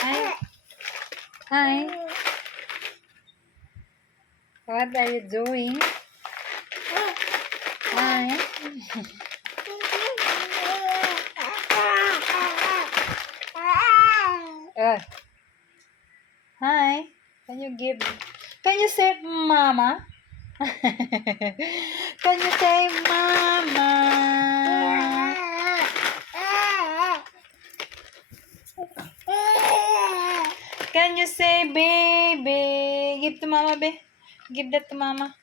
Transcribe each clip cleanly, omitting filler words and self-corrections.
Hi. Hi. What are you doing? Hi. Hi. Can you say mama? Can you say mama? Can you say baby? Give to mama, be. Give that to mama.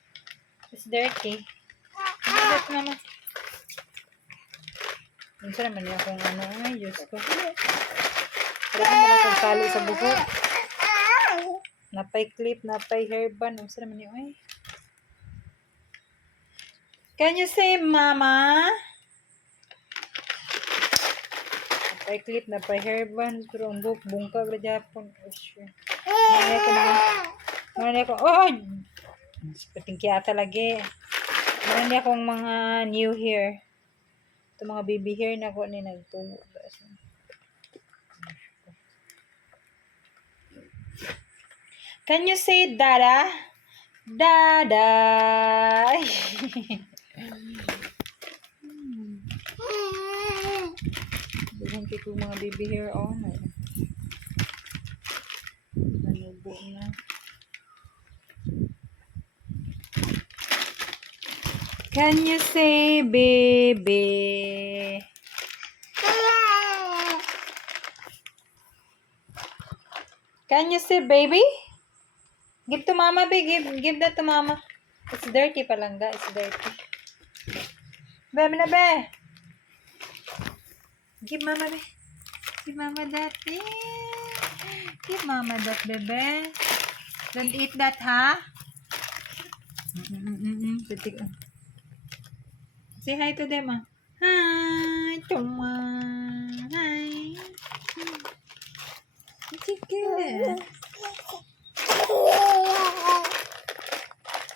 It's dirty. Give that to mama. Minsan naman niya kung ano. Ay, Diyos ko. Wala naman akong tali sa buhok. Napay clip, napay hairband. Minsan naman niya, ay. Can you say mama? Napay clip, napay hairband. Pero ang buhok, bungkag na Japon. Oh, sure. Marami ako, oh! Pating kiyata lagi. Marami akong mga new hair. Ito mga baby hair na ko ni nagtubo. Can you say dada? Dada. Dagan ko mga baby hair on. Nanubo na. Can you say baby? Can you say baby? Give to mama, baby. Give that to mama. It's dirty palangga. It's dirty. Be, na be. Give mama, be. Give mama that. Give mama that, bebe. Don't eat that, ha? Say hi to them, ah. Hi, Toma. Hi. Sige.